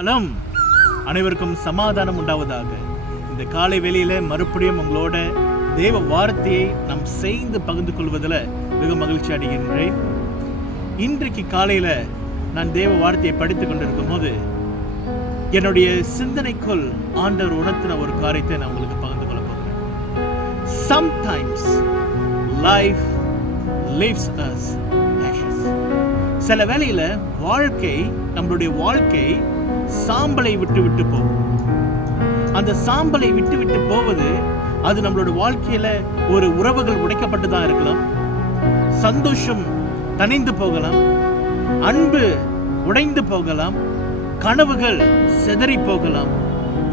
ஷாலம். அனைவருக்கும் சமாதானம் உண்டாவதாக. இந்த காலை வேளையில மறுபடியும் உங்களோட தேவ வார்த்தையை நாம் சேர்ந்து பகிர்ந்து கொள்வதில் மிக மகிழ்ச்சி அடைகின்றேன். இன்றைக்கு காலையில நான் தேவ வார்த்தையை படித்துக் கொண்டிருக்கும் போது என்னுடைய சிந்தனைக்குள் ஆண்டவர் உணர்த்தின ஒரு காரியத்தை நான் உங்களுக்கு பகிர்ந்து கொள்ள போகிறேன். Sometimes life leaves us ashes. சில வேளையில நம்மளுடைய வாழ்க்கை சாம்பலை விட்டு போகும். அந்த சாம்பலை விட்டு போவது அது நம்மளோட வாழ்க்கையில ஒரு உறவுகள் உடைக்கப்பட்டு தான் இருக்கலாம், சந்தோஷம் தணிந்து போகலாம், அன்பு உடைந்து போகலாம், கனவுகள் சிதறி போகலாம்.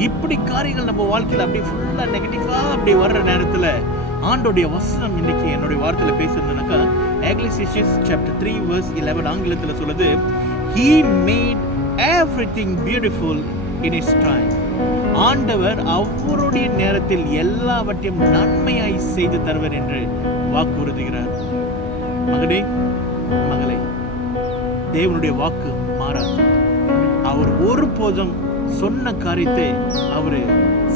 இப்படி காரியங்கள் நம்ம வாழ்க்கையில அப்படி ஃபுல்லா நெகட்டிவா அப்படி வர்ற நேரத்துல ஆண்டோடைய வசனம் இன்னைக்கு என்னுடைய வார்த்தையில பேசுறதுனாக்கா Ecclesiastes chapter 3 verse 11 ஆங்கிலத்துல சொல்லுது, He made everything beautiful in His time. ஆண்டவர் அவருடைய நேரத்தில் எல்லாவற்றையும் நன்மையாய் செய்து தருவர் என்று வாக்குறுதுகிறார். மகனே, மகளே, தேவனுடைய வாக்கு மாறாது. அவர் ஒருபோதும் சொன்ன காரியத்தை அவர்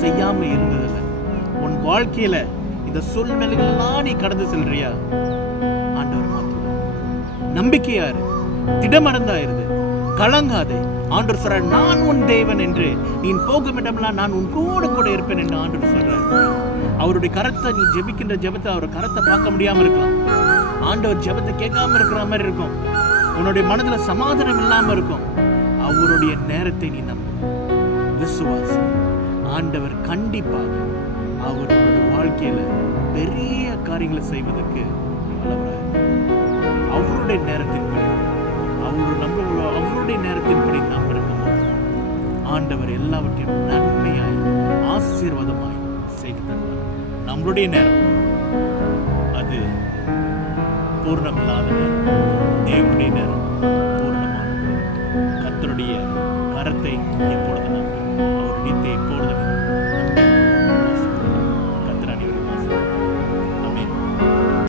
செய்யாம இருந்ததில்லை. உன் வாழ்க்கையில இந்த சூழ்நிலைகளெல்லாம் நீ கடந்து செல்றியா, ஆண்டவர் மாற்றுவார். நம்பிக்கையாரு, திடமறந்தாயிருது, கலங்காதே. ஆண்டவர் சொல்றார், நான் உன் தேவன் என்று, நீ போகும் இடமெல்லாம் நான் உன் கூட இருப்பேன் என்று ஆண்டவர் சொல்றார். அவருடைய கரத்தை நீ ஜெபிக்கின்ற ஜெபத்தை அவர் கரத்தை பார்க்க முடியாம இருக்கலாம். ஆண்டவர் ஜெபத்தை கேட்காம இருக்கிற மாதிரி இருக்கும். உன்னுடைய மனதுல சமாதானம் இல்லாம இருக்கும். அவருடைய நேரத்தை நீ நம்பு, விசுவாசி. ஆண்டவர் கண்டிப்பாக அவருடைய வாழ்க்கையில பெரிய காரியங்களை செய்வதற்கு அவருடைய நேரத்தின்படி அவருடைய நேரத்தின்படி நாம் இருக்கும்போது ஆண்டவர் எல்லாவற்றையும் நன்மையாய் ஆசீர்வாதமாய் செய்து தருவார். நம்மளுடைய நேரம் அது பூர்ணமில்லாத நேரம்.